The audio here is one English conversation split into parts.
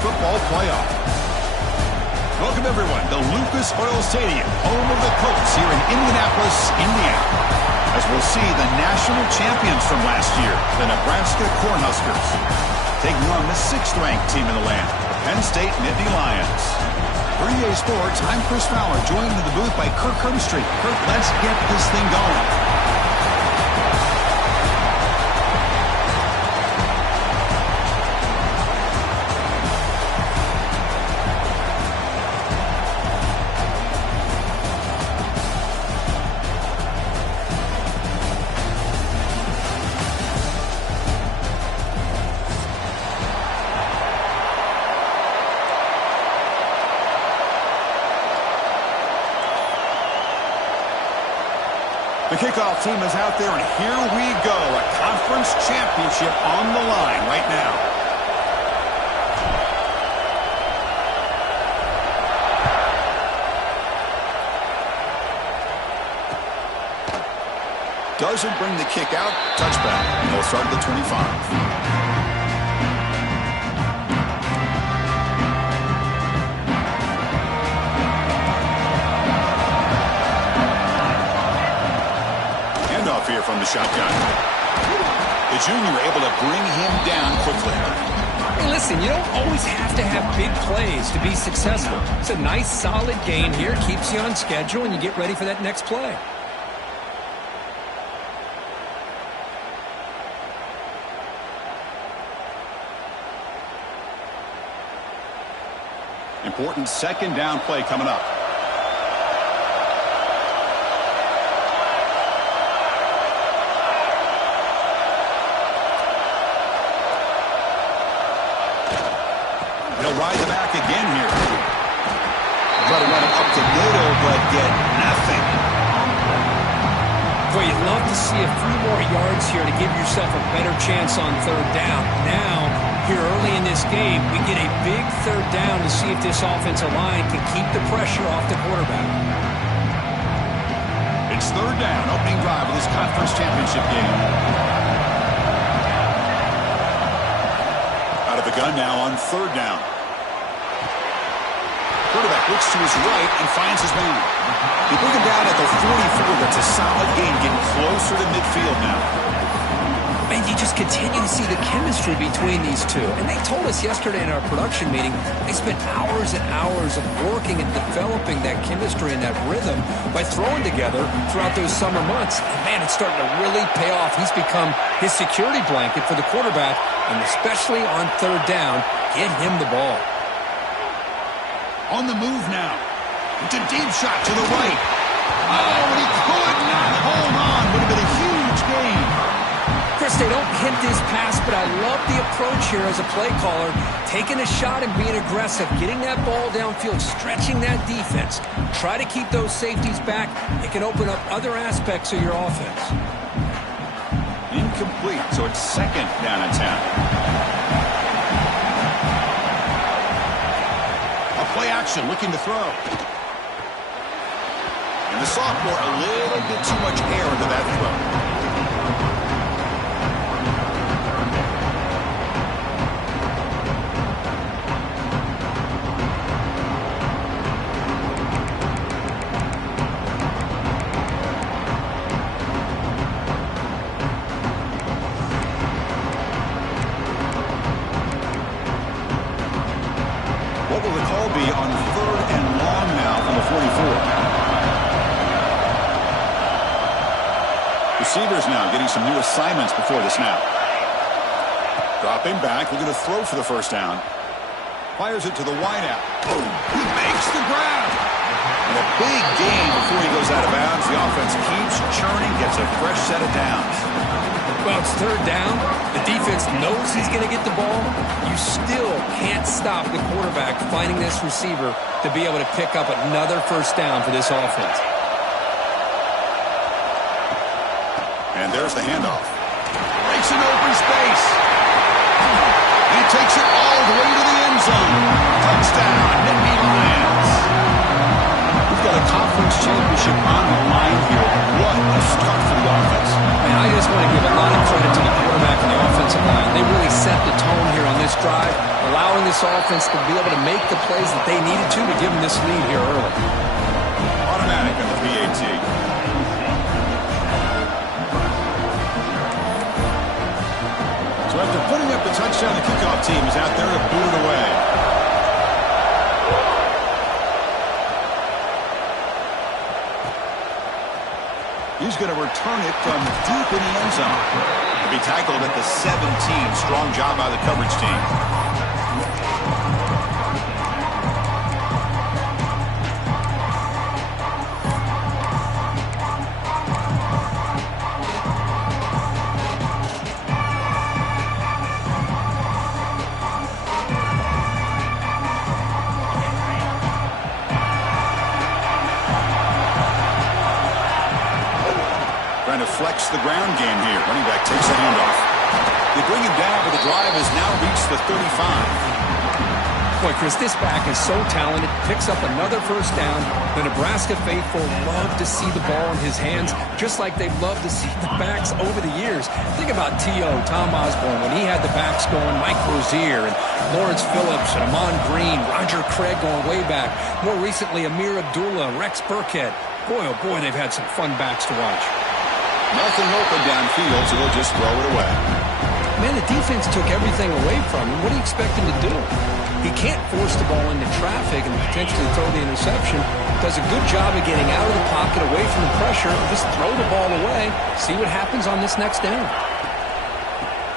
football playoff. Welcome, everyone, to Lucas Oil Stadium, home of the Colts here in Indianapolis, Indiana. As we'll see the national champions from last year, the Nebraska Cornhuskers, taking on the 6th-ranked team in the land, the Penn State Nittany Lions. For EA Sports, I'm Chris Fowler, joined in the booth by Kirk Herbstreit. Kirk, let's get this thing going. The kickoff team is out there, and here we go. A conference championship on the line right now. Doesn't bring the kick out. Touchback. And they'll start at the 25. Here from the shotgun. The junior able to bring him down quickly. Hey, listen, you don't always have to have big plays to be successful. It's a nice, solid gain here. Keeps you on schedule, and you get ready for that next play. Important 2nd down play coming up. Ride the back again here. Try to run it up the middle, but get nothing. Boy, you'd love to see a few more yards here to give yourself a better chance on 3rd down. Now, here early in this game, we get a big 3rd down to see if this offensive line can keep the pressure off the quarterback. It's 3rd down, opening drive of this conference championship game. Out of the gun now on 3rd down. Quarterback looks to his right and finds his man. They bring him down at the 44. That's a solid gain, getting closer to midfield now. Man, you just continue to see the chemistry between these two. And they told us yesterday in our production meeting, they spent hours and hours of working and developing that chemistry and that rhythm by throwing together throughout those summer months. And man, it's starting to really pay off. He's become his security blanket for the quarterback, and especially on 3rd down, get him the ball. On the move now. It's a deep shot to the right. Oh, and he could not hold on. Would have been a huge gain. Chris, they don't hit this pass, but I love the approach here as a play caller. Taking a shot and being aggressive, getting that ball downfield, stretching that defense. Try to keep those safeties back. It can open up other aspects of your offense. Incomplete, so it's 2nd down and 10. Play action, looking to throw. And the sophomore, a little bit too much air into that throw. What will the call be on 3rd and long now from the 44? Receivers now getting some new assignments before the snap. Dropping back, looking to throw for the 1st down. Fires it to the wideout. Boom! He makes the grab. And a big gain before he goes out of bounds. The offense keeps churning, gets a fresh set of downs. Well, it's 3rd down. The defense knows he's going to get the ball. You still can't stop the quarterback finding this receiver to be able to pick up another 1st down for this offense. And there's the handoff. Breaks an open space. He takes it all the way to the end zone. Touchdown, Nittany Lions. We've got a conference championship on the line here. What a start for the offense. And I I just want to give a lot of credit to the quarterback and the offensive line. They really set the tone here on this drive, allowing this offense to be able to make the plays that they needed to give them this lead here early. Automatic on the PAT. So after putting up the touchdown, the kickoff team is out there to boot it away. He's going to return it from deep in the end zone. He'll be tackled at the 17. Strong job by the coverage team. Trying to flex the ground game here. Running back takes a handoff. They bring him down, but the drive has now reached the 35. Boy, Chris, this back is so talented. Picks up another first down. The Nebraska faithful love to see the ball in his hands, just like they've loved to see the backs over the years. Think about T.O., Tom Osborne, when he had the backs going, Mike Rozier and Lawrence Phillips and Amon Green, Roger Craig going way back. More recently, Amir Abdullah, Rex Burkhead. Boy, oh boy, they've had some fun backs to watch. Nothing open downfield, so they'll just throw it away. Man, the defense took everything away from him. What do you expect him to do? He can't force the ball into traffic and potentially throw the interception. Does a good job of getting out of the pocket, away from the pressure, and just throw the ball away. See what happens on this next down.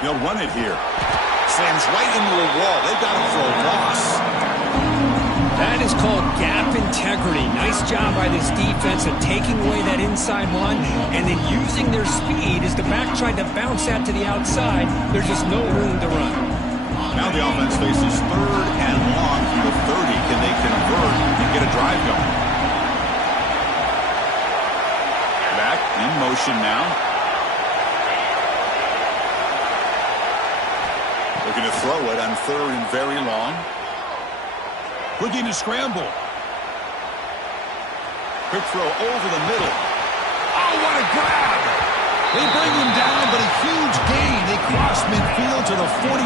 They'll run it here. Slams right into a wall. They've got him for a loss. That is called gap integrity. Nice job by this defense of taking away that inside run and then using their speed as the back tried to bounce that to the outside. There's just no room to run. Now the offense faces 3rd and long from the 30. Can they convert and get a drive going? Back in motion now. Looking to throw it on 3rd and very long. Looking to scramble. Quick throw over the middle. Oh, what a grab! They bring him down, but a huge gain. They cross midfield to the 49.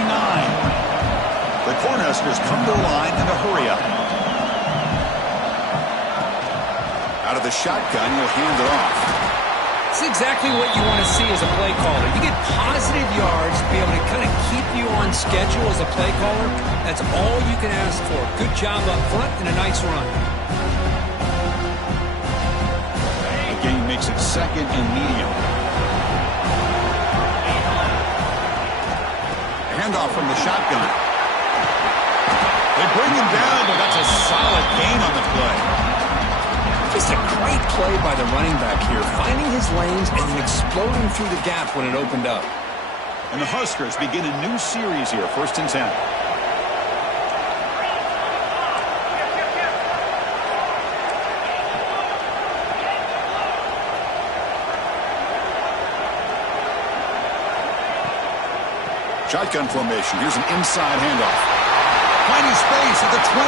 The Cornhuskers come to the line in a hurry up. Out of the shotgun, he'll hand it off. It's exactly what you want to see as a play caller. You get positive yards to be able to kind of keep you on schedule as a play caller. That's all you can ask for. Good job up front and a nice run. The game makes it 2nd and medium. Handoff from the shotgun. They bring him down, but that's a solid gain on the play. Just a great play by the running back here, finding his lanes and then exploding through the gap when it opened up. And the Huskers begin a new series here, 1st and 10. Shotgun formation. Here's an inside handoff. Finding space at the 20.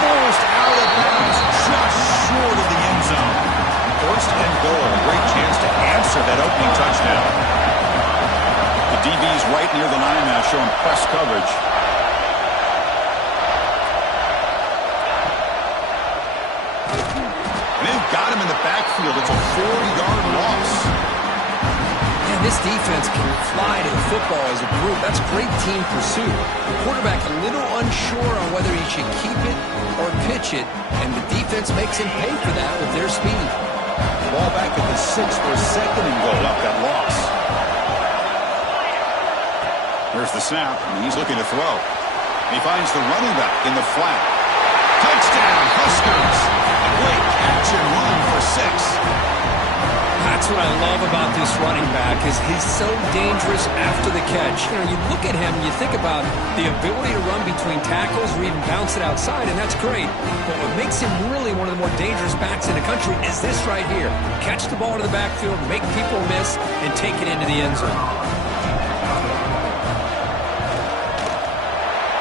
Forced out of bounds, just short of the end zone. 1st and goal. Great chance to answer that opening touchdown. The DB's right near the line now, showing press coverage. And they've got him in the backfield. It's a 4-yard loss. This defense can fly to the football as a group. That's great team pursuit. The quarterback a little unsure on whether he should keep it or pitch it, and the defense makes him pay for that with their speed. Ball back at the 6 for 2nd and goal up that loss. Here's the snap, and he's looking to throw. He finds the running back in the flat. Touchdown, Huskers! A great catch and run for 6. That's what I love about this running back is he's so dangerous after the catch. You know, you look at him and you think about the ability to run between tackles or even bounce it outside, and that's great. But what makes him really one of the more dangerous backs in the country is this right here. Catch the ball to the backfield, make people miss, and take it into the end zone.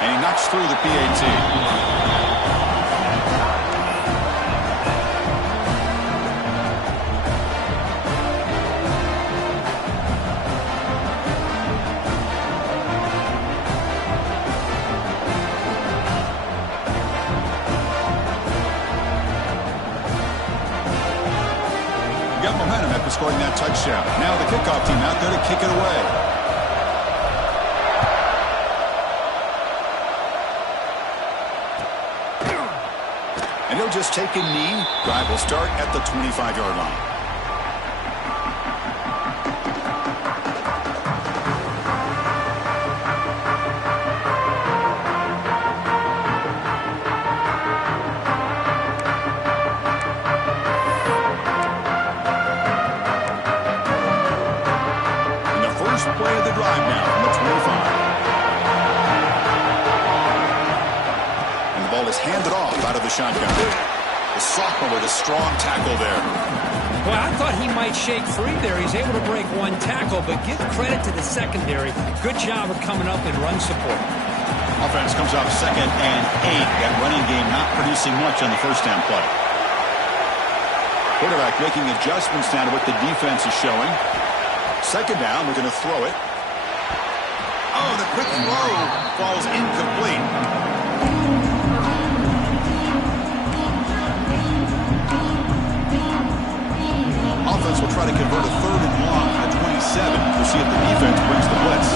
And he knocks through the PAT. scoring that touchdown. Now the kickoff team out there to kick it away. And he'll just take a knee. Drive will start at the 25-yard line. Play of the drive now from the 25. And the ball is handed off out of the shotgun. The sophomore with a strong tackle there. Boy, I thought he might shake free there. He's able to break one tackle, but give credit to the secondary. Good job of coming up in run support. Offense comes off 2nd and 8. That running game not producing much on the first down play. Quarterback making adjustments now to what the defense is showing. 2nd down, we're going to throw it. Oh, the quick throw falls incomplete. Offense will try to convert a 3rd and long at 27. We'll see if the defense brings the blitz.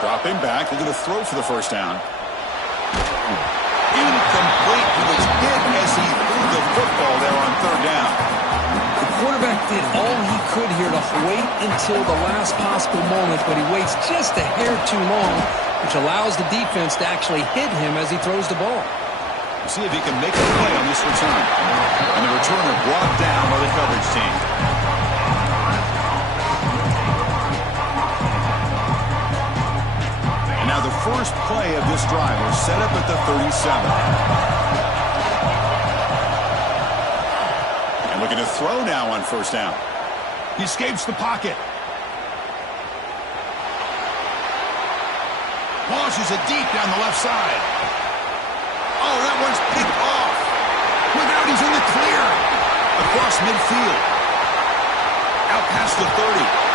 Dropping back, they're going to throw for the first down. Incomplete. He was hit as he threw the football there on 3rd down. The quarterback did all he could here to wait until the last possible moment, but he waits just a hair too long, which allows the defense to actually hit him as he throws the ball. We'll see if he can make a play on this return. And the returner brought down by the coverage team. Now the first play of this drive was set up at the 37. And looking to throw now on 1st down. He escapes the pocket. Launches it deep down the left side. Oh, that one's picked off. Look out, he's in the clear. Across midfield. Out past the 30.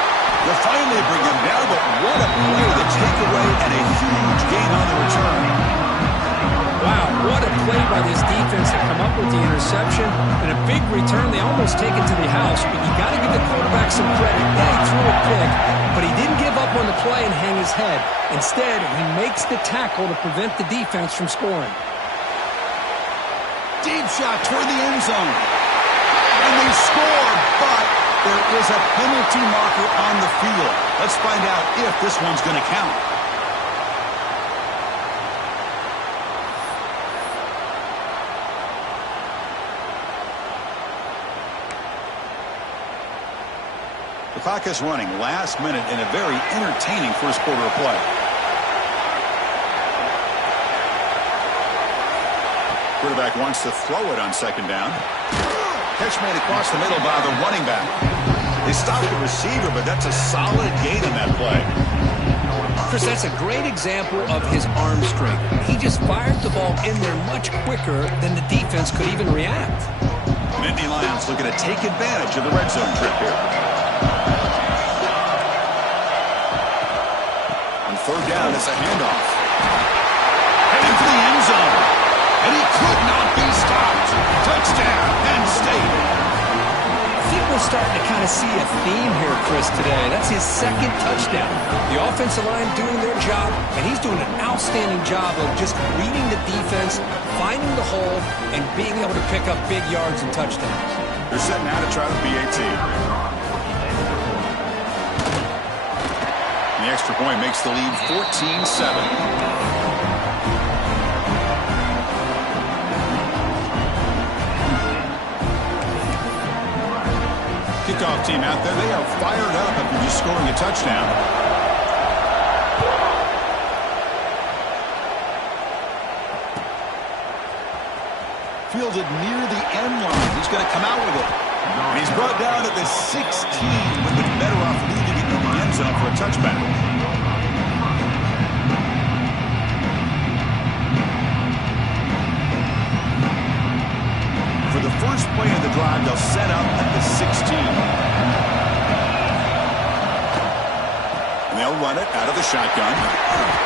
They'll finally bring him down, but what a play, the takeaway, and a huge gain on the return. Wow, what a play by this defense to come up with the interception. And a big return, they almost take it to the house, but you got to give the quarterback some credit. Yeah, he threw a pick, but he didn't give up on the play and hang his head. Instead, he makes the tackle to prevent the defense from scoring. Deep shot toward the end zone. And they score, but there is a penalty marker on the field. Let's find out if this one's going to count. The clock is running last minute in a very entertaining first quarter of play. Quarterback wants to throw it on 2nd down. Catch made across the middle by the running back. They stopped the receiver, but that's a solid gain on that play. Chris, that's a great example of his arm strength. He just fired the ball in there much quicker than the defense could even react. Nittany Lions looking to take advantage of the red zone trip here. On 3rd down, it's a handoff. Heading for the end zone. And he could not be stopped. Touchdown, Penn State. I think we're starting to kind of see a theme here, Chris, today. That's his 2nd touchdown. The offensive line doing their job, and he's doing an outstanding job of just reading the defense, finding the hole, and being able to pick up big yards and touchdowns. They're setting out to try the PAT. The extra point makes the lead 14-7. Kickoff team out there, they are fired up after just scoring a touchdown. Fielded near the end line. He's going to come out with it. And he's brought down at the 16. Would have been better off leaving it in the end zone for a touchback. For the first play of the drive, they'll set up at the 16. they'll run it out of the shotgun.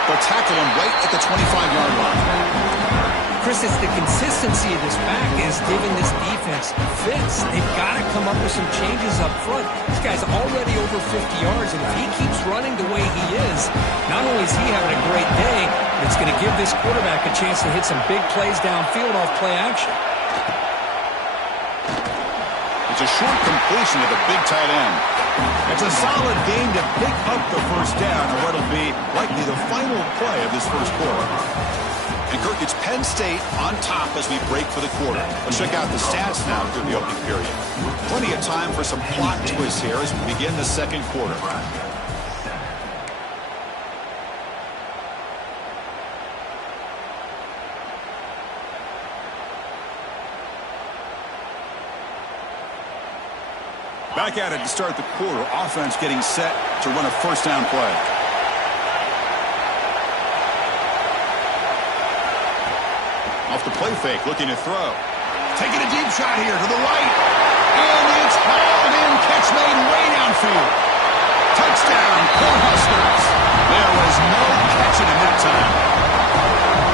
They'll tackle him right at the 25-yard line. Chris, it's the consistency of this back is giving this defense fits. They've got to come up with some changes up front. This guy's already over 50 yards, and if he keeps running the way he is, not only is he having a great day, but it's going to give this quarterback a chance to hit some big plays downfield off play action. It's a short completion to the big tight end. It's a solid game to pick up the first down, or what will be likely the final play of this first quarter. And Kirk, it's Penn State on top as we break for the quarter. Let's check out the stats now through the opening period. Plenty of time for some plot twists here as we begin the second quarter. Back at it to start the quarter. Offense getting set to run a first down play. Off the play fake, looking to throw. Taking a deep shot here to the right. And it's hauled in. Catch made way downfield. Touchdown, Cornhuskers. There was no catching him that time.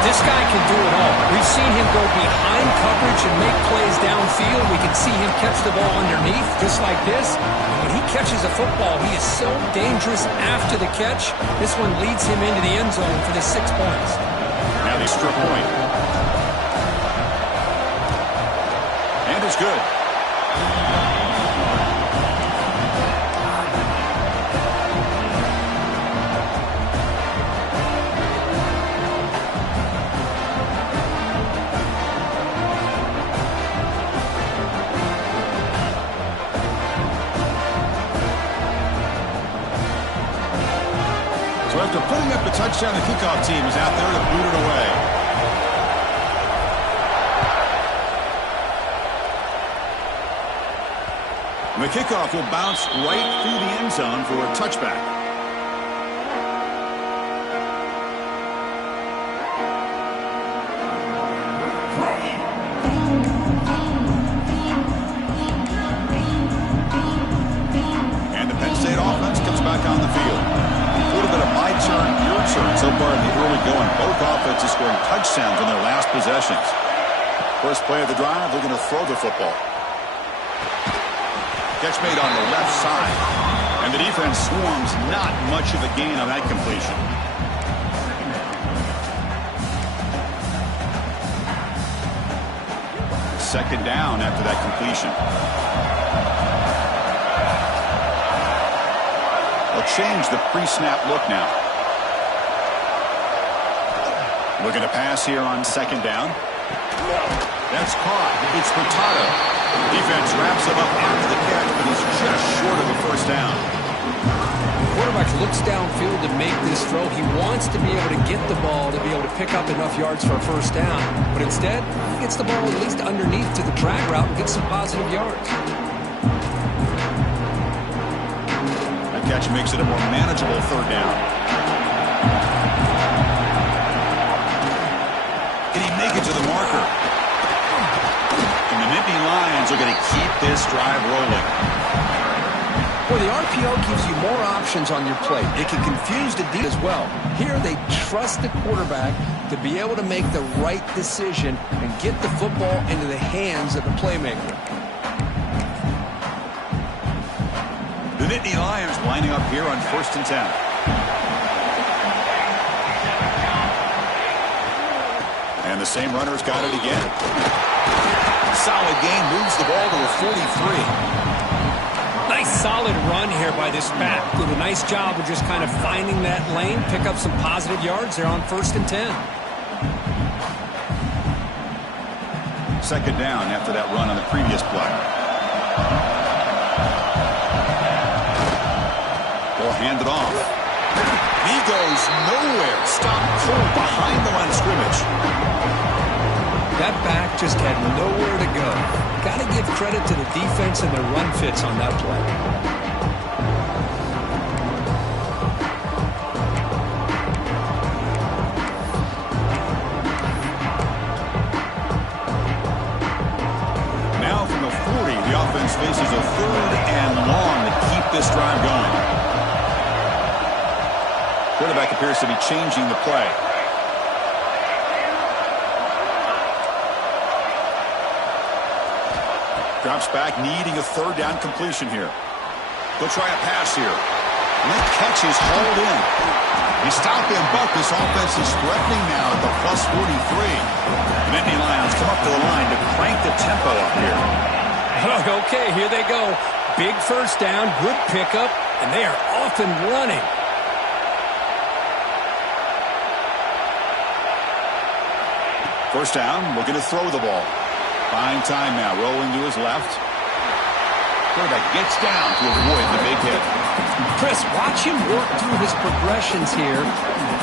This guy can do it all. We've seen him go behind coverage and make plays downfield. We can see him catch the ball underneath, just like this. And when he catches a football, he is so dangerous after the catch. This one leads him into the end zone for the 6 points. Now the extra point. And it's good. So after putting up a touchdown, the kickoff team is out there to boot it away. And the kickoff will bounce right through the end zone for a touchback. And the Penn State offense comes back on the field. A little bit of my turn, your turn so far in the early going. Both offenses scoring touchdowns on their last possessions. First play of the drive, they're going to throw the football. Catch made on the left side. And the defense swarms not much of a gain on that completion. Second down after that completion. They'll change the pre-snap look now. Looking to pass here on second down. That's caught. It's Furtado. Defense wraps him up after the catch, but he's just short of a first down. The quarterback looks downfield to make this throw. He wants to be able to get the ball to be able to pick up enough yards for a first down. But instead, he gets the ball at least underneath to the drag route and gets some positive yards. That catch makes it a more manageable third down. Can he make it to the marker? And the Nittany Lions are going to keep this drive rolling. Well, the RPO gives you more options on your play. It can confuse the D as well. Here, they trust the quarterback to be able to make the right decision and get the football into the hands of the playmaker. The Nittany Lions lining up here on 1st and 10. And the same runner's got it again. Solid gain, moves the ball to a 43. Nice solid run here by this back. Did a nice job of just kind of finding that lane, pick up some positive yards there on 1st and 10. Second down after that run on the previous play. They'll hand it off. He goes nowhere. Stopped cold behind the line of scrimmage. That back just had nowhere to go. Got to give credit to the defense and their run fits on that play. Now from the 40, the offense faces a 3rd and long to keep this drive going. Quarterback appears to be changing the play. Drops back, needing a third down completion here. They'll try a pass here. And that catch is hauled in. They stop him, but this offense is threatening now at the plus 43. The Nittany Lions come up to the line to crank the tempo up here. Okay, here they go. Big first down, good pickup, and they are off and running. First down, looking to throw the ball. Buying time now, rolling to his left. Quarterback gets down to avoid the big hit. Chris, watch him work through his progressions here.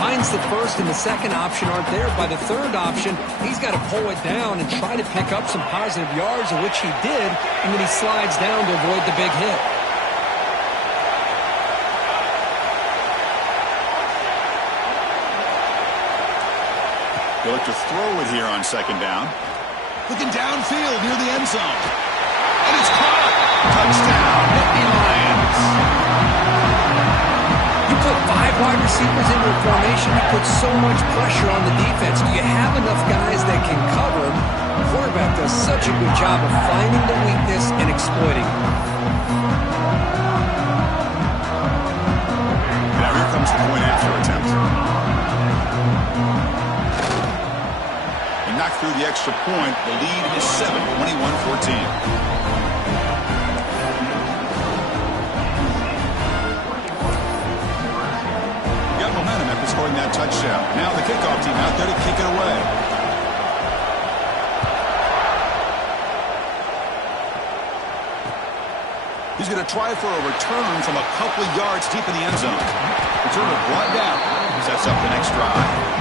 Finds the first and the second option aren't there. By the third option, he's got to pull it down and try to pick up some positive yards, of which he did, and then he slides down to avoid the big hit. They look to throw it here on second down. Looking downfield near the end zone. And it's caught. Touchdown, Nittany Lions. You put 5 wide receivers into a formation, you put so much pressure on the defense. Do you have enough guys that can cover? The quarterback does such a good job of finding the weakness and exploiting it. Now here comes the point after attempt. They knock through the extra point. The lead is 7, 21-14. Momentum after scoring that touchdown. Now the kickoff team out there to kick it away. He's going to try for a return from a couple of yards deep in the end zone. Returner brought down. Sets up the next drive.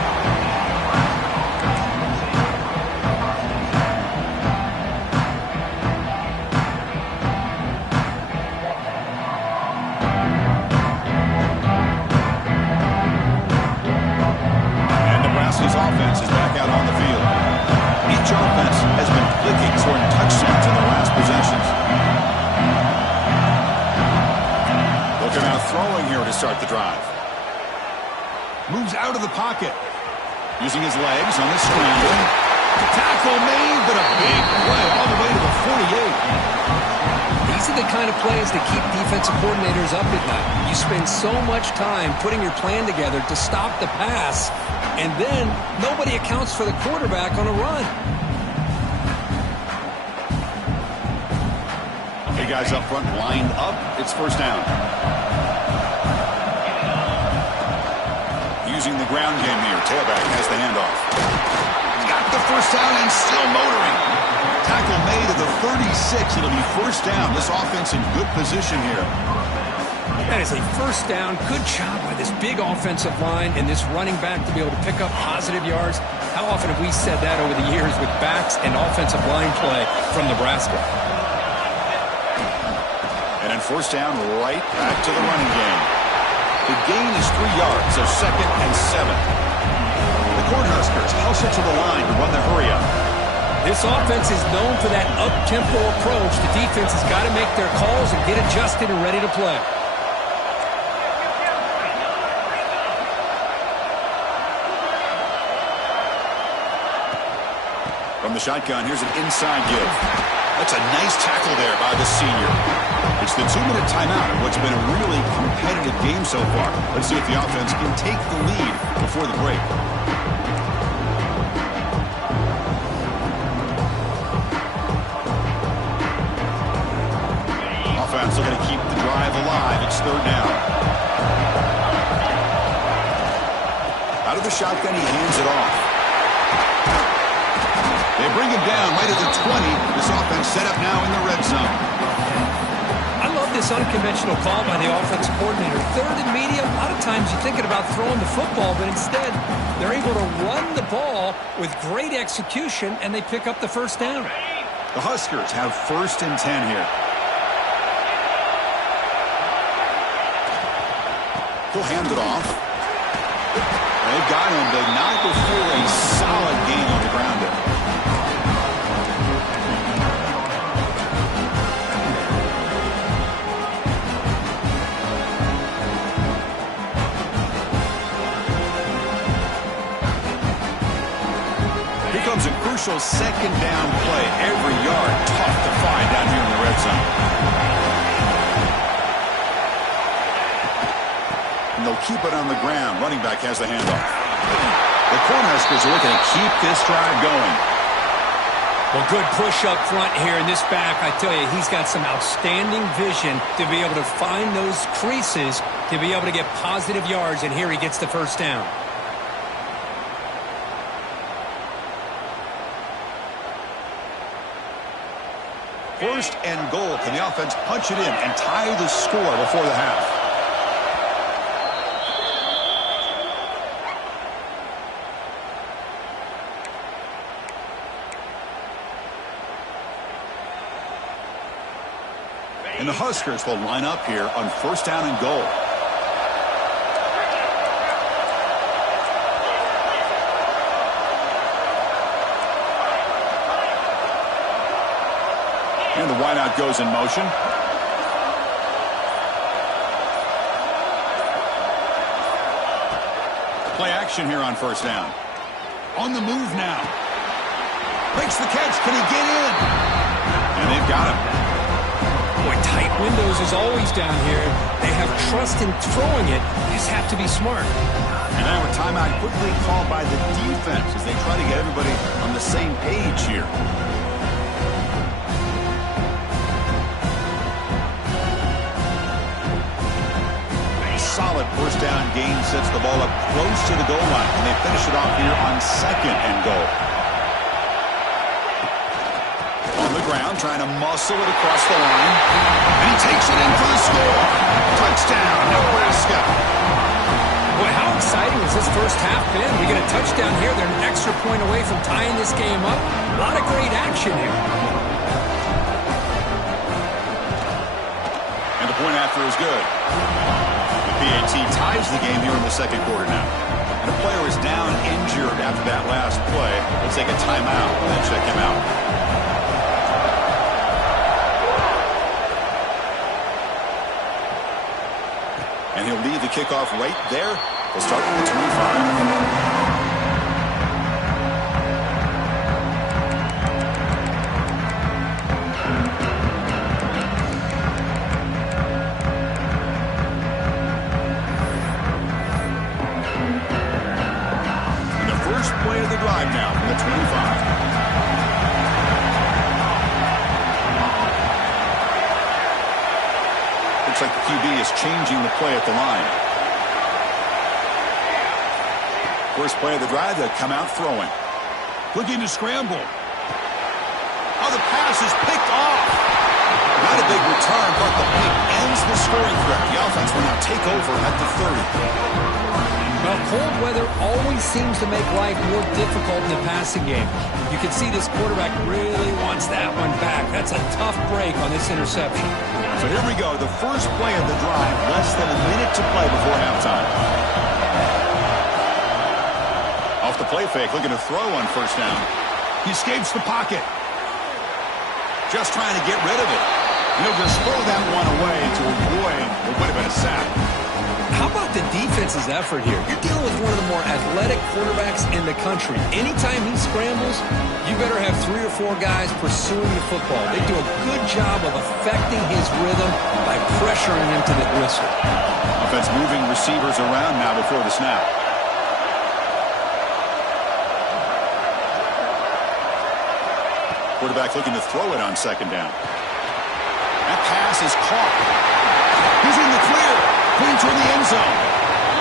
Offense is back out on the field. Each offense has been clicking, scoring touchdowns in their last possessions. Looking out throwing here to start the drive. Moves out of the pocket. Using his legs on the scramble. Tackle made, but a big play all the way to the 48. These are the kind of plays that keep defensive coordinators up at night. You spend so much time putting your plan together to stop the pass, and then nobody accounts for the quarterback on a run. Big guys up front lined up. It's first down. Using the ground game here. Tailback has the handoff. Got the first down and still motoring. Tackle made at the 36. It'll be first down. This offense in good position here. That is a first down. Good job by this big offensive line and this running back to be able to pick up positive yards. How often have we said that over the years with backs and offensive line play from Nebraska? And then first down, right back to the running game. The gain is 3 yards, so 2nd and 7. The Cornhuskers also to the line to run the hurry-up. This offense is known for that up-tempo approach. The defense has got to make their calls and get adjusted and ready to play. From the shotgun, here's an inside give. That's a nice tackle there by the senior. It's the 2-minute timeout of what's been a really competitive game so far. Let's see if the offense can take the lead before the break. Offense looking to keep the drive alive. It's third down. Out of the shotgun, he hands it off. They bring him down right at the 20. This offense set up now in the red zone. I love this unconventional call by the offensive coordinator. Third and medium, a lot of times you're thinking about throwing the football, but instead they're able to run the ball with great execution, and they pick up the first down. The Huskers have 1st and 10 here. He'll hand it off. They've got him, but not before a solid gain on the ground there. a crucial second down play. Every yard tough to find down here in the red zone. And they'll keep it on the ground. Running back has the handoff. The Cornhuskers are looking to keep this drive going. Well, good push up front here in this back. I tell you, he's got some outstanding vision to be able to find those creases, to be able to get positive yards, and here he gets the first down. First and goal. Can the offense punch it in and tie the score before the half? And the Huskers will line up here on first down and goal. And the wideout goes in motion. Play action here on first down. On the move now. Makes the catch. Can he get in? And they've got him. Boy, tight windows is always down here. They have trust in throwing it. You just have to be smart. And now a timeout quickly called by the defense as they try to get everybody on the same page here. A solid first down gain sets the ball up close to the goal line. And they finish it off here on second and goal. Ground, trying to muscle it across the line. And he takes it in for the score. Touchdown, Nebraska. Boy, how exciting has this first half been? We get a touchdown here. They're an extra point away from tying this game up. A lot of great action here. And the point after is good. The PAT ties the game here in the second quarter now. And the player is down injured after that last play. Let's take a timeout and then check him out. And he'll leave the kickoff right there. We'll start at the 25. And the first play of the drive now from the 25. Looks like the QB is changing the play at the line. First play of the drive, they'll come out throwing. Looking to scramble. Oh, the pass is picked off. Not a big return, but the pick ends the scoring threat. The offense will now take over at the 30. Well, cold weather always seems to make life more difficult in the passing game. You can see this quarterback really wants that one back. That's a tough break on this interception. So here we go, the first play of the drive, less than a minute to play before halftime. Off the play fake, looking to throw on first down. He escapes the pocket. Just trying to get rid of it. And he'll just throw that one away to avoid what would have been a sack. How about the defense's effort here? You're dealing with one of the more athletic quarterbacks in the country. Anytime he scrambles, you better have 3 or 4 guys pursuing the football. They do a good job of affecting his rhythm by pressuring him to the whistle. Offense moving receivers around now before the snap. Quarterback looking to throw it on second down. That pass is caught. He's in the clear. Clean toward the end zone.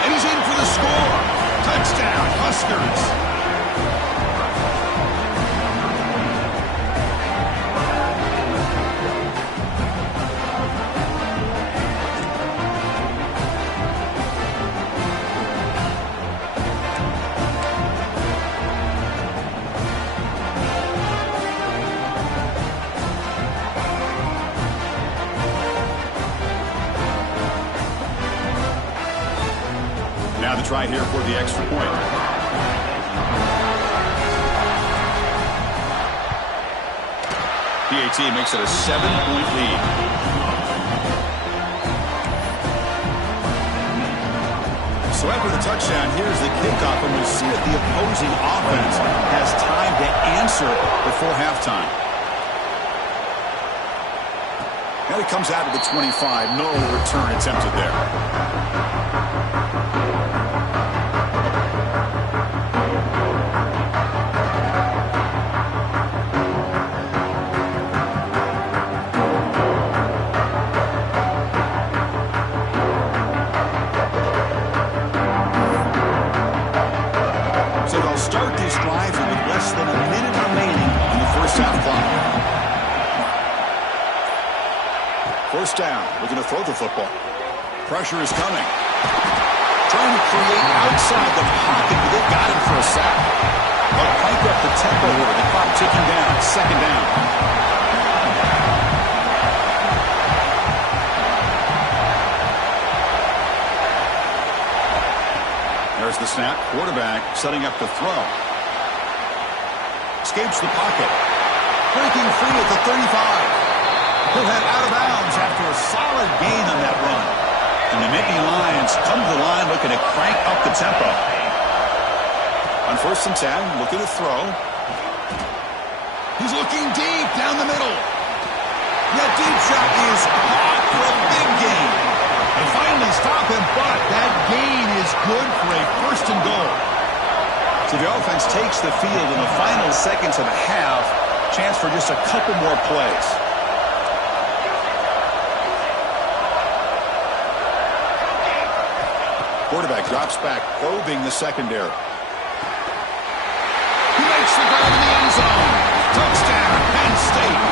And he's in for the score. Touchdown, Huskers. Now the try here for the extra point. PAT makes it a 7-point lead. So after the touchdown, here's the kickoff, and we'll see if the opposing offense has time to answer before halftime. And it comes out of the 25. No return attempted there. First down, looking to throw the football. Pressure is coming. Trying to create outside the pocket, but they got him for a sack. They'll crank up the tempo here. The clock ticking down. Second down. There's the snap. Quarterback setting up the throw. Escapes the pocket. Breaking free at the 35. He'll head out of bounds after a solid gain on that run. And the Nittany Lions come to the line looking to crank up the tempo. On 1st and 10, looking to throw. He's looking deep down the middle. That deep shot is caught for a big gain. They finally stop him, but that gain is good for a 1st and goal. So the offense takes the field in the final seconds of the half. Chance for just a couple more plays. Quarterback drops back, probing the secondary. He makes the grab in the end zone. Touchdown, Penn State.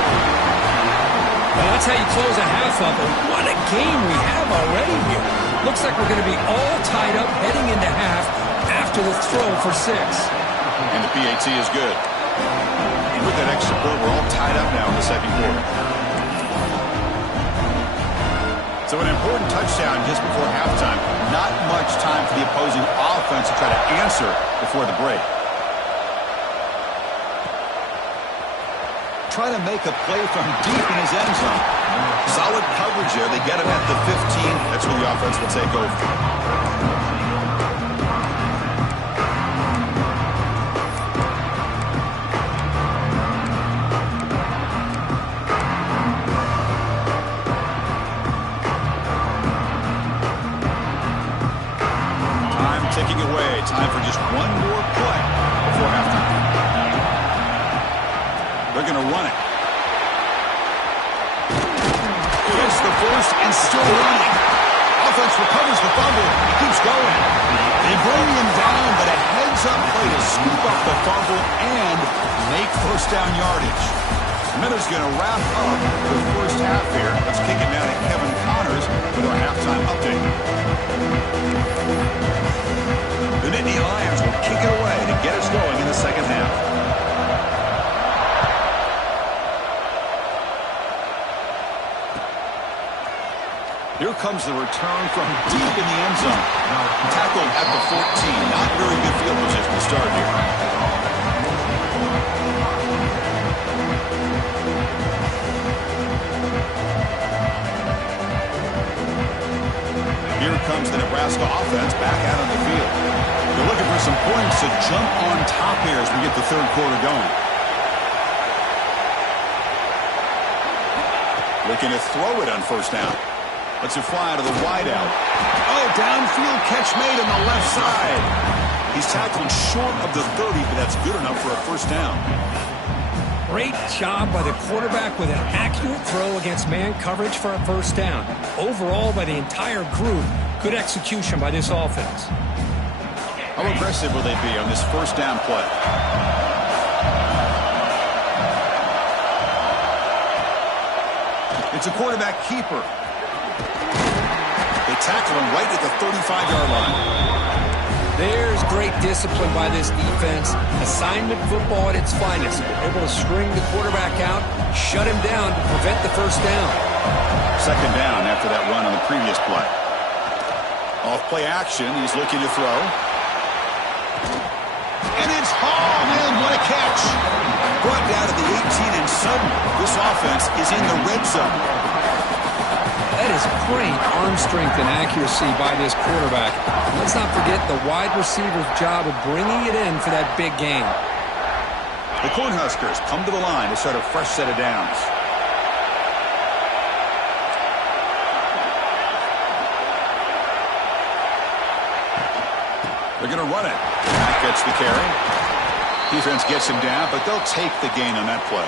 Well, that's how you close a half up. And what a game we have already here. Looks like we're going to be all tied up heading into half after the throw for 6. And the PAT is good. And with that extra point, we're all tied up now in the second quarter. So an important touchdown just before halftime. Not much time for the opposing offense to try to answer before the break. Try to make a play from deep in his end zone. Solid coverage there. They get him at the 15. That's where the offense will take over. Ticking away. Time for just one more play before halftime. They're going to run it. Gets the first and still running. Offense recovers the fumble. He keeps going. They bring him down, but a heads-up play to scoop up the fumble and make first down yardage. Miller's going to wrap up the first half here. Let's kick it now to Kevin Connors with our halftime update. The Nittany Lions will kick it away to get us going in the second half. Here comes the return from deep in the end zone. Tackled at the 14. Not very good field position to start here. Here comes the Nebraska offense back out on the field. They're looking for some points to jump on top here as we get the third quarter going. Looking to throw it on first down. Lets it fly out of the wideout. Oh, downfield catch made on the left side. He's tackled short of the 30, but that's good enough for a first down. Great job by the quarterback with an accurate throw against man coverage for a first down. Overall, by the entire group, good execution by this offense. How aggressive will they be on this first down play? It's a quarterback keeper. They tackle him right at the 35-yard line. There's great discipline by this defense. Assignment football at its finest. They're able to string the quarterback out, shut him down to prevent the first down. Second down after that run on the previous play. Off play action, he's looking to throw. And it's hauled in. What a catch. Brought down to the 18, and suddenly this offense is in the red zone. That is great arm strength and accuracy by this quarterback. Let's not forget the wide receiver's job of bringing it in for that big game. The Cornhuskers come to the line to start a fresh set of downs. They're going to run it. That gets the carry. Defense gets him down, but they'll take the gain on that play.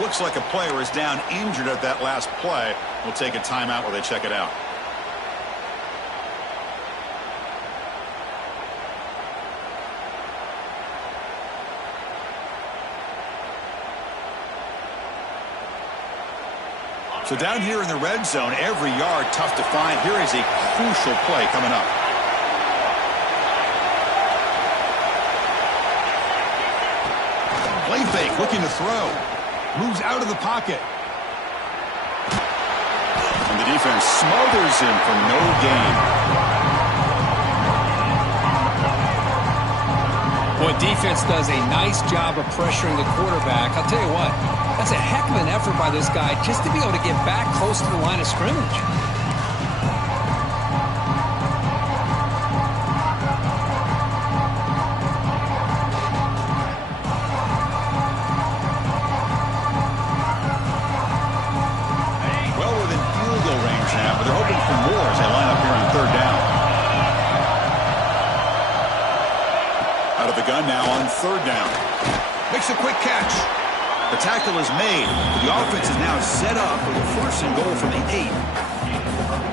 Looks like a player is down injured at that last play. We'll take a timeout while they check it out. So down here in the red zone, every yard tough to find. Here is a crucial play coming up. Play fake, looking to throw. Moves out of the pocket. And the defense smothers him for no gain. Boy, defense does a nice job of pressuring the quarterback. I'll tell you what, that's a heck of an effort by this guy just to be able to get back close to the line of scrimmage. Now on third down. Makes a quick catch. The tackle is made. The offense is now set up for the first and goal from the 8.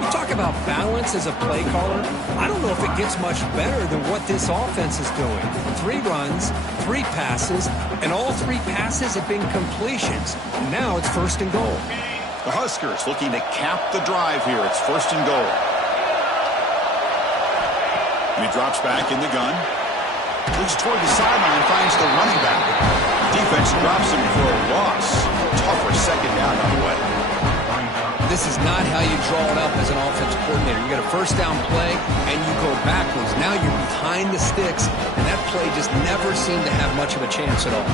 You talk about balance as a play caller. I don't know if it gets much better than what this offense is doing. 3 runs, 3 passes, and all 3 passes have been completions. And now it's first and goal. The Huskers looking to cap the drive here. It's first and goal. And he drops back in the gun. Looks toward the sideline, finds the running back. Defense drops him for a loss. Tougher second down on the way. This is not how you draw it up as an offensive coordinator. You got a first down play, and you go backwards. Now you're behind the sticks, and that play just never seemed to have much of a chance at all.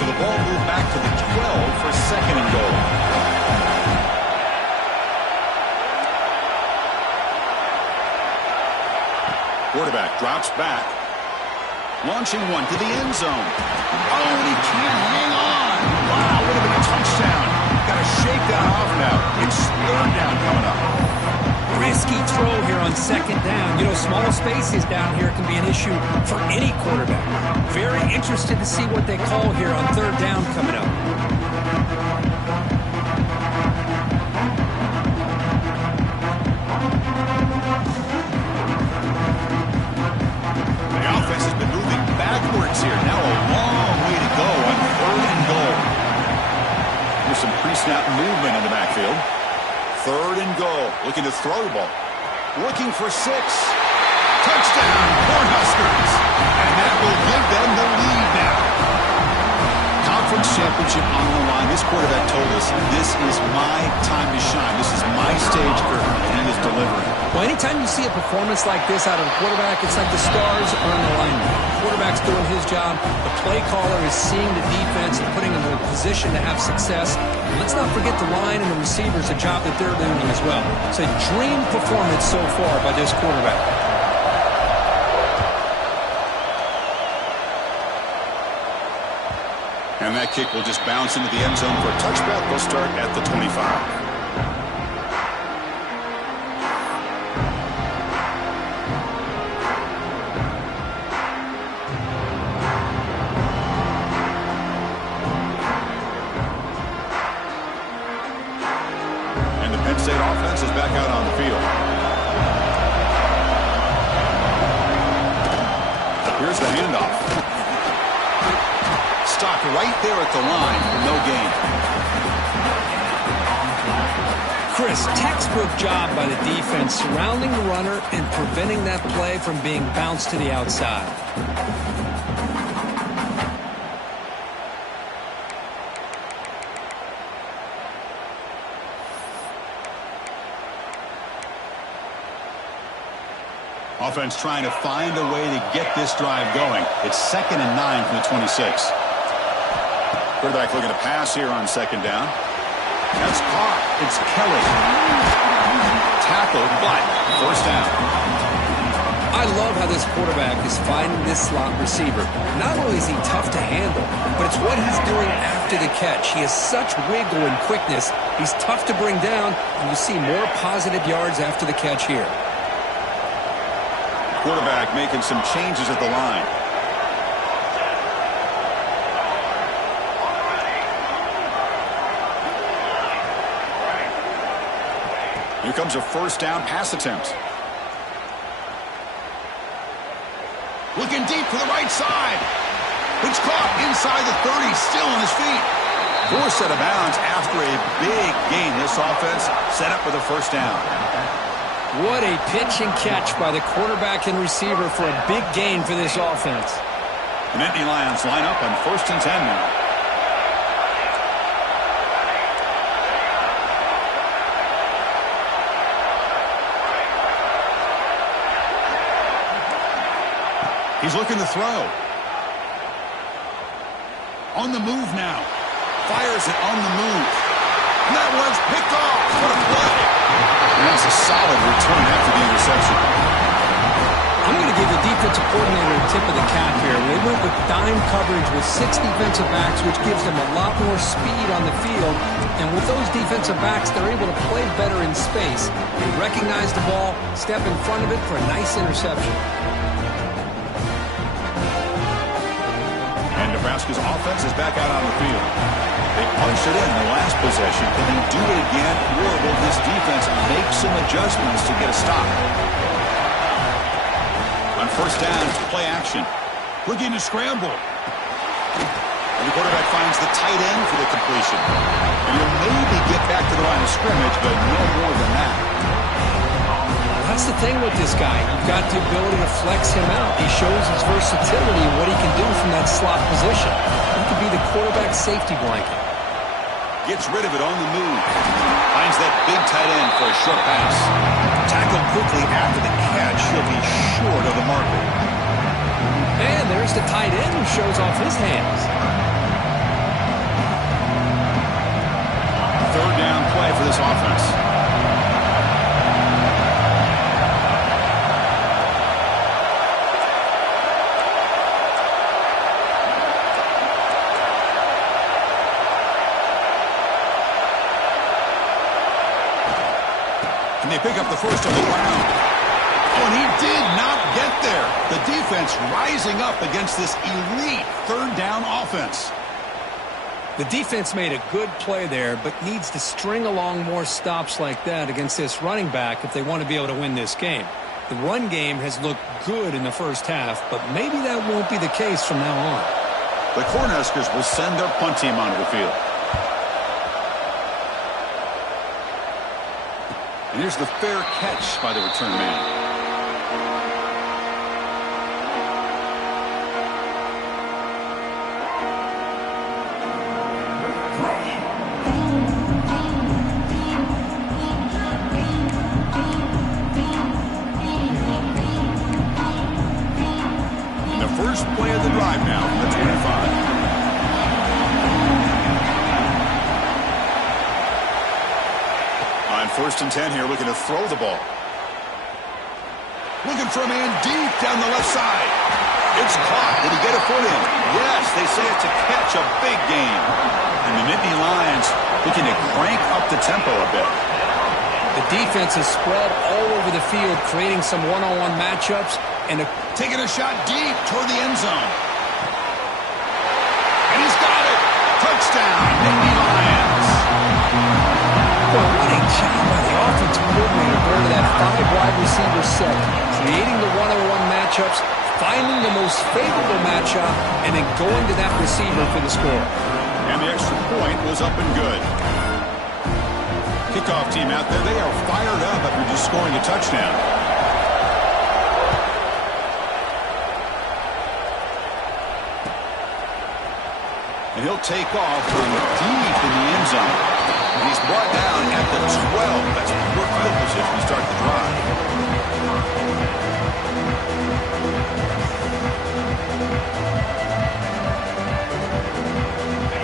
So the ball moved back to the 12 for second and goal. Quarterback drops back. Launching one to the end zone. Oh, and he can't hang on. Wow, would have been a touchdown. Got to shake that off now. It's third down coming up. Risky throw here on second down. You know, small spaces down here can be an issue for any quarterback. Very interested to see what they call here on third down coming up. Here. Now a long way to go on third and goal. There's some pre-snap movement in the backfield. Third and goal. Looking to throw the ball. Looking for 6. Touchdown, Cornhuskers. And that will give them the lead now. Conference championship on the line. This quarterback told us, this is my time to shine. This is my stage curtain, and he is delivering. Well, anytime you see a performance like this out of a quarterback, it's like the stars are in alignment. The quarterback's doing his job. The play caller is seeing the defense and putting them in a position to have success. And let's not forget the line and the receivers, the job that they're doing as well. It's a dream performance so far by this quarterback. And that kick will just bounce into the end zone for a touchback. They'll start at the 25. State offense is back out on the field. Here's the handoff. Stopped right there at the line. No gain. Chris, textbook job by the defense surrounding the runner and preventing that play from being bounced to the outside. Offense trying to find a way to get this drive going. It's 2nd and 9 from the 26. Quarterback looking to pass here on second down. That's caught. It's Kelly. Tackled, but first down. I love how this quarterback is finding this slot receiver. Not only is he tough to handle, but it's what he's doing after the catch. He has such wiggle and quickness. He's tough to bring down, and you see more positive yards after the catch here. Quarterback making some changes at the line. Here comes a first down pass attempt. Looking deep to the right side. It's caught inside the 30, still on his feet. Forced out of bounds after a big gain. This offense set up with a first down. What a pitch and catch by the quarterback and receiver for a big gain for this offense. The Nittany Lions line up on 1st and 10 now. He's looking to throw. On the move now. Fires it on the move. And that one's picked off. What a play. And that's a solid return after the interception. I'm going to give the defensive coordinator a tip of the cap here. They went with dime coverage with 6 defensive backs, which gives them a lot more speed on the field. And with those defensive backs, they're able to play better in space. They recognize the ball, step in front of it for a nice interception. Nebraska's offense is back out on the field. They punched it in the last possession. Can they do it again, or will this defense make some adjustments to get a stop? On first down, it's play action. Looking to scramble. And the quarterback finds the tight end for the completion. And he'll maybe get back to the line of scrimmage, but no more than that. That's the thing with this guy. You've got the ability to flex him out. He shows his versatility and what he can do from that slot position. He could be the quarterback safety blanket. Gets rid of it on the move. Finds that big tight end for a short pass. Tackled quickly after the catch. He'll be short of the marker. And there's the tight end who shows off his hands. Third down play for this offense. And they pick up the first on the ground. Oh, and he did not get there. The defense rising up against this elite third down offense. The defense made a good play there, but needs to string along more stops like that against this running back if they want to be able to win this game. The run game has looked good in the first half, but maybe that won't be the case from now on. The Cornhuskers will send their punt team onto the field. And here's the fair catch by the return man. And the first play of the drive now from the 25. On 1st and 10 here, looking to throw the ball. Looking for a man deep down the left side. It's caught. Did he get a foot in? Yes, they say it's a catch, a big gain. And the Nittany Lions looking to crank up the tempo a bit. The defense is spread all over the field, creating some one-on-one matchups. And taking a shot deep toward the end zone. And he's got it. Touchdown, Nittany Lions. Well, what a job by the offensive coordinator going to that 5-wide receiver set, creating the one-on-one matchups, finding the most favorable matchup, and then going to that receiver for the score. And the extra point was up and good. Kickoff team out there, they are fired up after just scoring a touchdown. And he'll take off from deep in the end zone. And he's brought down at the 12. That's poor field position to start the drive.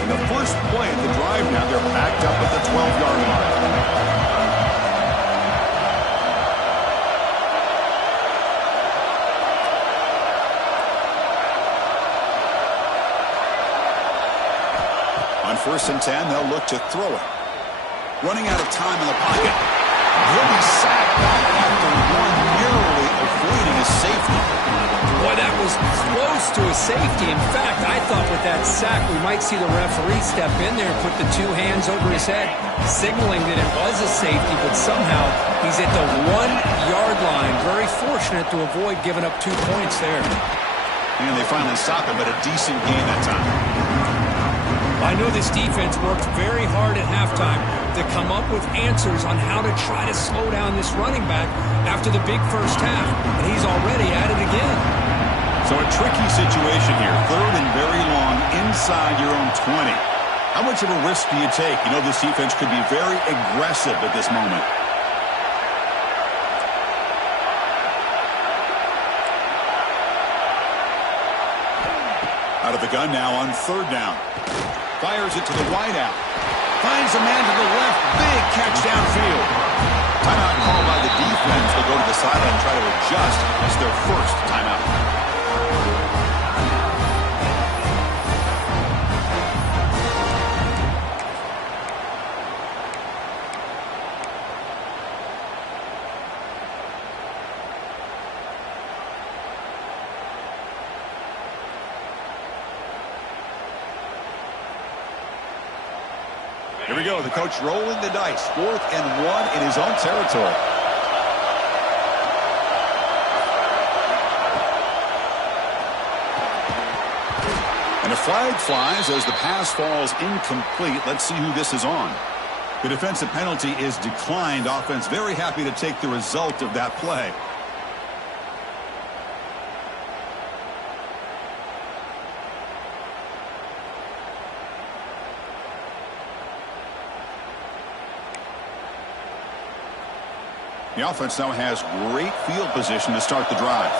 And the play at the drive now. They're backed up at the 12-yard line. On 1st and 10, they'll look to throw it. Running out of time in the pocket. He'll be sacked back after one, narrowly avoiding a safety. Boy, that was close to a safety. In fact, I thought with that sack we might see the referee step in there and put the two hands over his head, signaling that it was a safety, but somehow he's at the 1-yard line. Very fortunate to avoid giving up 2 points there. And they finally stop him, but a decent gain that time. I know this defense worked very hard at halftime to come up with answers on how to try to slow down this running back after the big first half, and he's already at it again. So a tricky situation here. 3rd and very long inside your own 20. How much of a risk do you take? You know this defense could be very aggressive at this moment. Out of the gun now on 3rd down. Fires it to the wideout. Finds a man to the left. Big catch downfield. Timeout called by the defense. They'll go to the sideline and try to adjust. It's their first timeout. Here we go. The coach rolling the dice. 4th and 1 in his own territory. And a flag flies as the pass falls incomplete. Let's see who this is on. The defensive penalty is declined. Offense very happy to take the result of that play. The offense now has great field position to start the drive.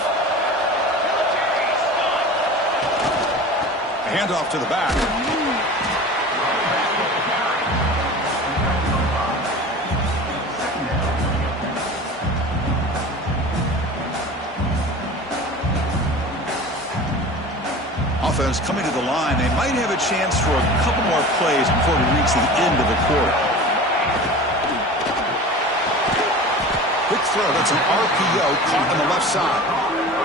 A handoff to the back. Offense coming to the line. They might have a chance for a couple more plays before we reach the end of the quarter. Quick throw. That's an RPO caught on the left side.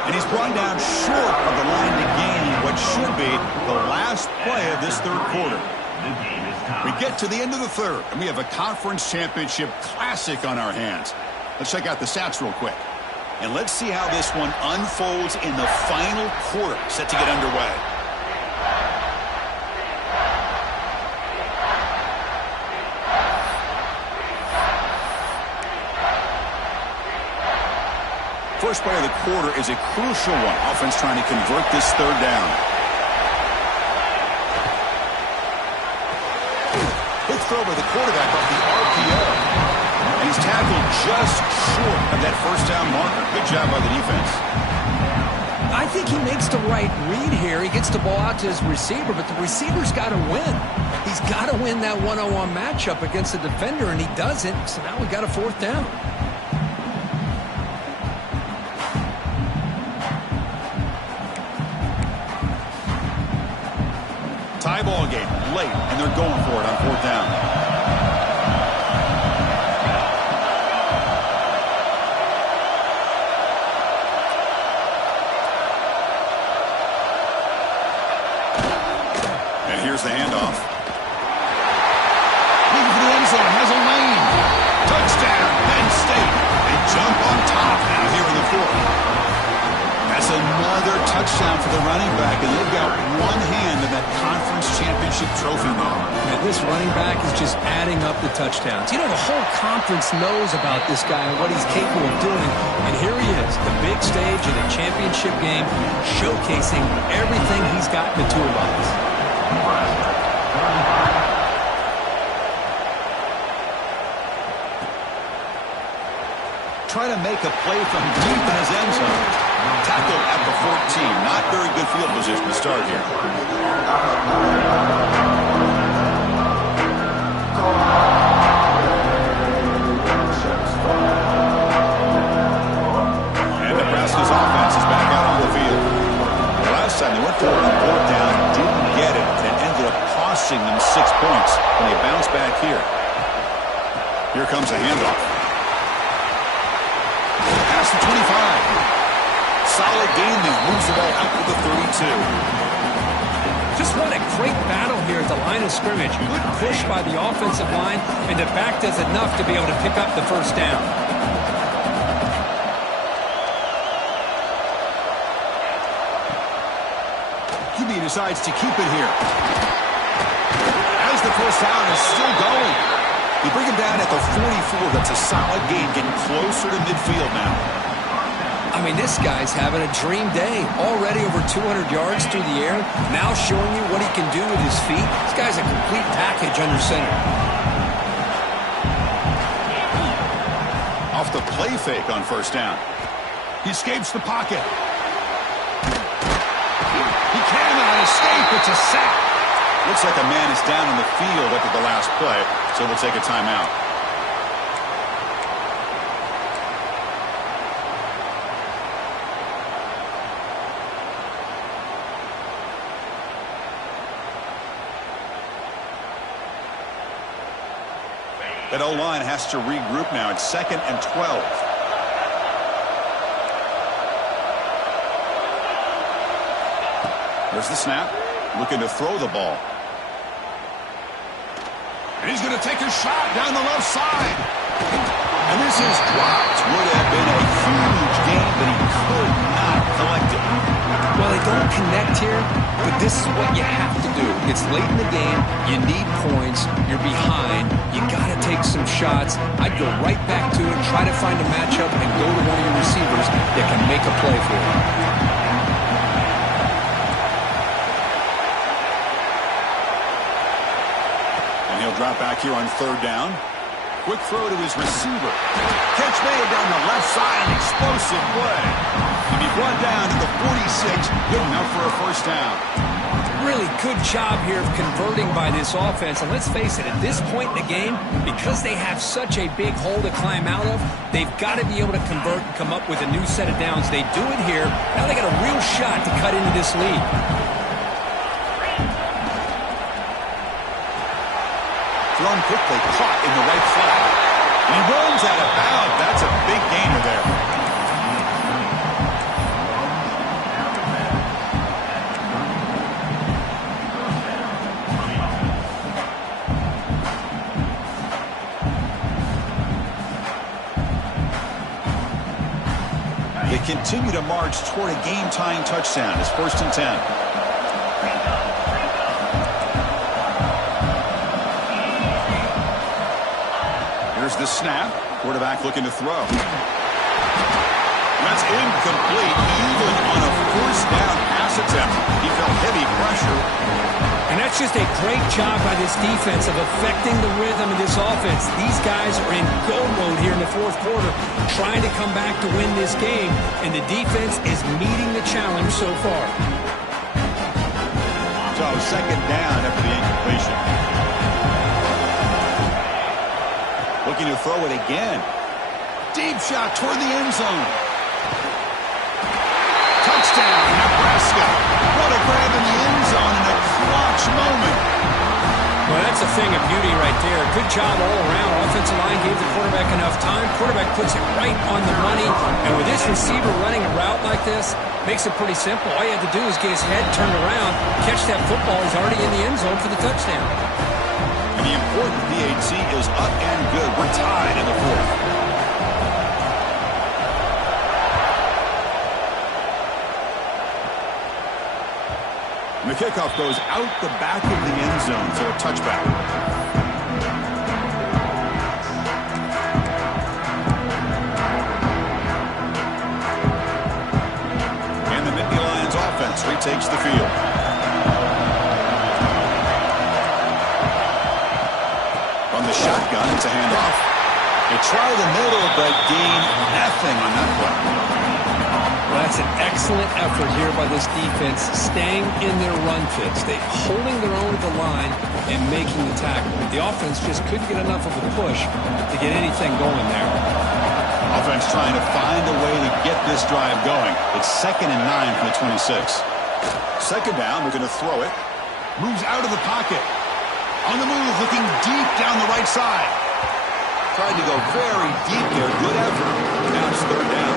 And he's brought down short of the line to gain what should be the last play of this 3rd quarter. We get to the end of the 3rd, and we have a conference championship classic on our hands. Let's check out the stats real quick. And let's see how this one unfolds in the final quarter, set to get underway. First play of the quarter is a crucial one. Offense trying to convert this 3rd down. Quick throw by the quarterback off the RPO. And he's tackled just short of that first down marker. Good job by the defense. I think he makes the right read here. He gets the ball out to his receiver, but the receiver's got to win. He's got to win that one-on-one matchup against the defender, and he doesn't. So now we got a 4th down. Tie ball game late, and they're going for it on 4th down. And here's the handoff. Looking for the end zone, has a lane. Touchdown, Penn State. They jump on top now here in the 4th. That's another touchdown for the running back, and they've got one hand in that conference championship trophy now. And this running back is just adding up the touchdowns. You know, the whole conference knows about this guy and what he's capable of doing. And here he is, the big stage in a championship game, showcasing everything he's got in the toolbox. Trying to make a play from deep in his end zone. Tackle at the 14. Not very good field position to start here. side. They went for it on fourth down, didn't get it, and it ended up costing them 6 points. And they bounce back here. Here comes a handoff. Past the 25. Solid gain there. Moves the ball out to the 32. Just what a great battle here at the line of scrimmage. Good push by the offensive line, and the back does enough to be able to pick up the first down. QB decides to keep it here. As the first down is still going. You bring him down at the 44. That's a solid gain, getting closer to midfield now. I mean, this guy's having a dream day. Already over 200 yards through the air. Now showing you what he can do with his feet. This guy's a complete package under center. Off the play fake on first down. He escapes the pocket. He cannot escape. It's a sack. Looks like a man is down on the field after the last play, so we'll take a timeout. That O-line has to regroup now. It's 2nd and 12. There's the snap. Looking to throw the ball. And he's going to take a shot down the left side. And this is dropped. Would have been a huge gain, but he could not collect it. Well, they don't connect here, but this is what you have to do. It's late in the game. You need points. You're behind. You got to take some shots. I'd go right back to it, try to find a matchup, and go to one of your receivers that can make a play for you. And he'll drop back here on third down. Quick throw to his receiver. Catch made down the left side. An explosive play. He'll be brought down to the 46. Good enough for a first down. Really good job here of converting by this offense. And let's face it, at this point in the game, because they have such a big hole to climb out of, they've got to be able to convert and come up with a new set of downs. They do it here. Now they got a real shot to cut into this lead. Thrown quickly, caught in the right flat. He runs out of bounds. That's a big gainer there. They continue to march toward a game-tying touchdown. It's 1st and 10. Here's the snap. Quarterback looking to throw. That's incomplete. Even on a first down pass attempt, he felt heavy pressure. And that's just a great job by this defense of affecting the rhythm of this offense. These guys are in go mode here in the fourth quarter, trying to come back to win this game, and the defense is meeting the challenge so far. So 2nd down after the incompletion. Looking to throw it again. Deep shot toward the end zone. Touchdown, Nebraska. What a grab in the end zone in a clutch moment. Well, that's a thing of beauty right there. Good job all around. Offensive line gave the quarterback enough time. Quarterback puts it right on the money. And with this receiver running a route like this, makes it pretty simple. All you have to do is get his head turned around, catch that football. He's already in the end zone for the touchdown. And the important PAT is up and good. We're tied in the fourth. And the kickoff goes out the back of the end zone, so a touchback. And the Nittany Lions offense retakes the field. On the shotgun, it's a handoff. They try the middle, but gain nothing on that play. Well, that's an excellent effort here by this defense, staying in their run fits. They're holding their own at the line and making the tackle. The offense just couldn't get enough of a push to get anything going there. Offense trying to find a way to get this drive going. It's 2nd and 9 from the 26. Second down, they're going to throw it. Moves out of the pocket. On the move, looking deep down the right side. Tried to go very deep there. Good effort. Now it's third down.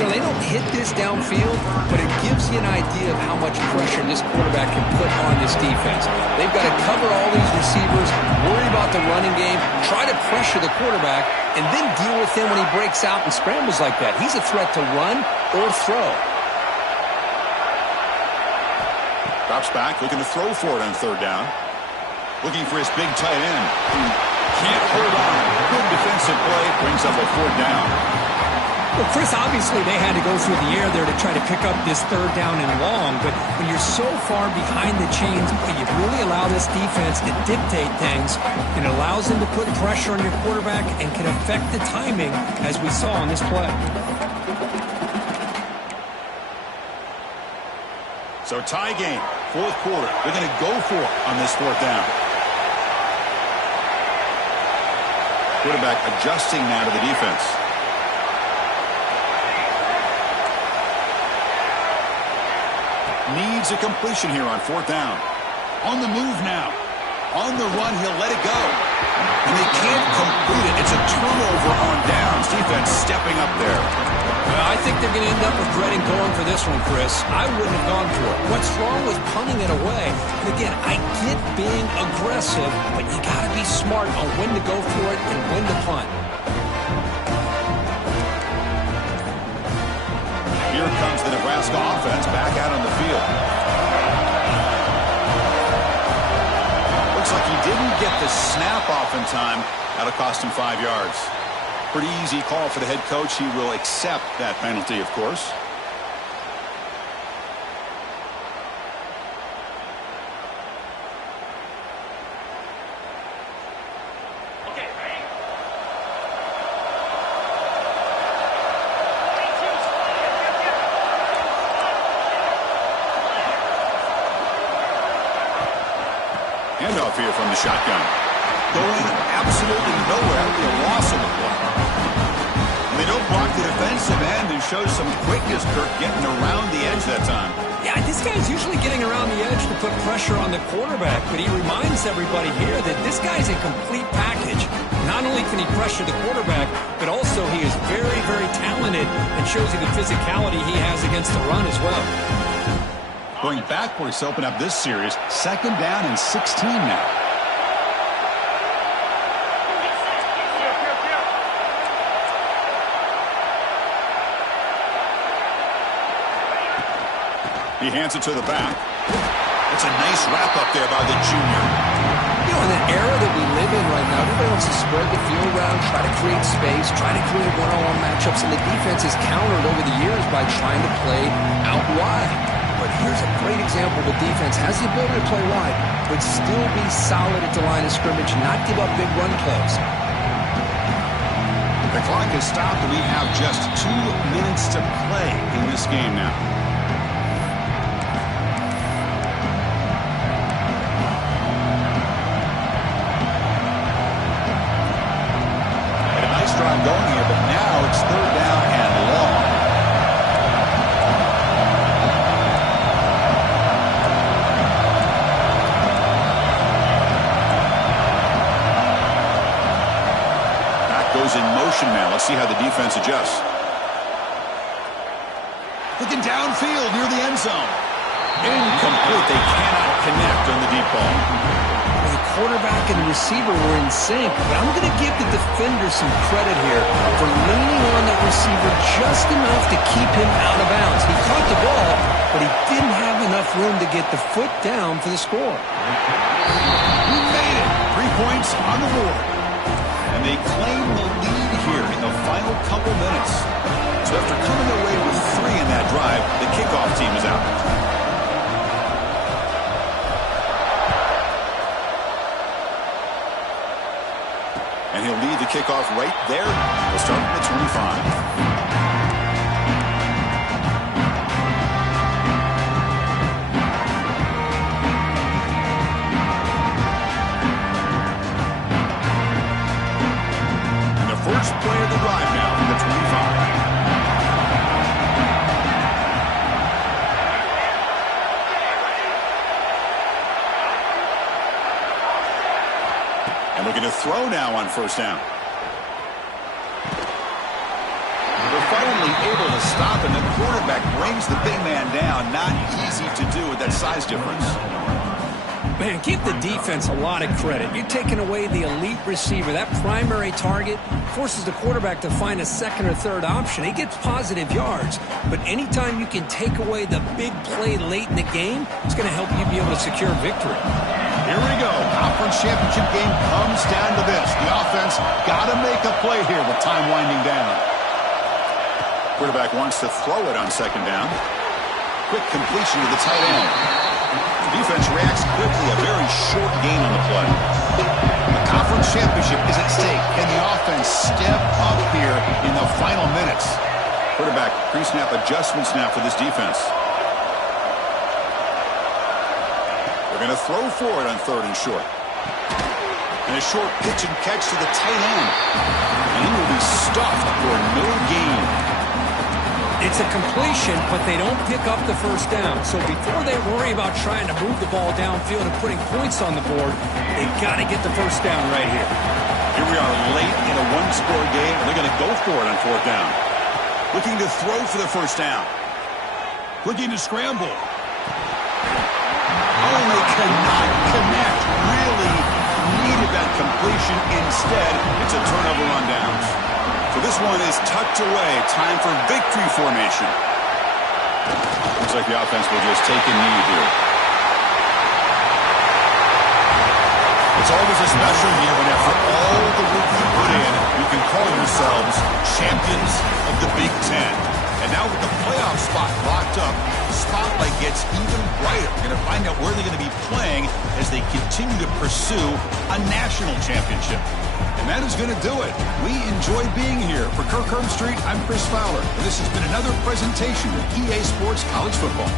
You know, they don't hit this downfield, but it gives you an idea of how much pressure this quarterback can put on this defense. They've got to cover all these receivers, worry about the running game, try to pressure the quarterback, and then deal with him when he breaks out and scrambles like that. He's a threat to run or throw. Drops back, looking to throw for it on third down. Looking for his big tight end. Can't hold on. Good defensive play. Brings up a fourth down. Well, Chris, obviously they had to go through the air there to try to pick up this third down and long, but when you're so far behind the chains, you really allow this defense to dictate things, and it allows them to put pressure on your quarterback and can affect the timing, as we saw on this play. So tie game, fourth quarter. They're going to go for it on this fourth down. Quarterback adjusting now to the defense. Needs a completion here on fourth down. On the move now. On the run, he'll let it go. And they can't complete it. It's a turnover on downs. Defense stepping up there. Well, I think they're going to end up regretting going for this one, Chris. I wouldn't have gone for it. What's wrong with punting it away? And again, I get being aggressive, but you got to be smart on when to go for it and when to punt. Here comes the Nebraska offense back out on the field. Looks like he didn't get the snap off in time. That'll cost him 5 yards. Pretty easy call for the head coach. He will accept that penalty, of course. Handoff here from the shotgun. Going absolutely nowhere. That'll be a loss of the play. And they don't block the defensive end and show some quickness, Kirk, getting around the edge that time. Yeah, this guy's usually getting around the edge to put pressure on the quarterback, but he reminds everybody here that this guy's a complete package. Not only can he pressure the quarterback, but also he is very, very talented and shows you the physicality he has against the run as well. Going backwards to open up this series. Second down and 16 now. He hands it to the back. That's a nice wrap up there by the junior. You know, in the era that we live in right now, everybody wants to spread the field around, try to create space, try to create one-on-one matchups, and the defense has countered over the years by trying to play out wide. But here's a great example of a defense has the ability to play wide, but still be solid at the line of scrimmage, not give up big run plays. The clock is stopped, and we have just 2 minutes to play in this game now. Had a nice drive going here, but now it's third down and long. In motion now. Let's see how the defense adjusts. Looking downfield near the end zone. Incomplete. They cannot connect on the deep ball. Well, the quarterback and the receiver were in sync, but I'm going to give the defender some credit here for leaning on that receiver just enough to keep him out of bounds. He caught the ball, but he didn't have enough room to get the foot down for the score. He made it. 3 points on the board. And they claim the lead here in the final couple minutes. So after coming away with 3 in that drive, the kickoff team is out. And he'll lead the kickoff right there. We'll start at the 25. First play of the drive now from the 25. Looking to throw now on first down. They're finally able to stop, and the quarterback brings the big man down. Not easy to do with that size difference. Man, give the defense a lot of credit. You're taking away the elite receiver. That primary target forces the quarterback to find a second or third option. He gets positive yards, but anytime you can take away the big play late in the game, it's going to help you be able to secure victory. Here we go. Conference championship game comes down to this. The offense got to make a play here with time winding down. Quarterback wants to throw it on second down. Quick completion to the tight end. The defense reacts quickly. A very short gain on the play. The conference championship is at stake. Can the offense step up here in the final minutes? Quarterback pre-snap adjustments now for this defense. They're going to throw for it on third and short. And a short pitch and catch to the tight end. And he will be stuffed for no gain. It's a completion, but they don't pick up the first down. So before they worry about trying to move the ball downfield and putting points on the board, they've got to get the first down right here. Here we are late in a one-score game, and they're going to go for it on fourth down. Looking to throw for the first down. Looking to scramble. Oh, they cannot connect. Really needed that completion. Instead, it's a turnover on downs. So this one is tucked away. Time for victory formation. Looks like the offense will just take a knee here. It's always a special year when after all the work you put in, you can call yourselves champions of the Big Ten. And now with the playoff spot locked up, the spotlight gets even brighter. We're going to find out where they're going to be playing as they continue to pursue a national championship. And that is going to do it. We enjoy being here. For Kirk Herbstreit, I'm Chris Fowler. And this has been another presentation of EA Sports College Football.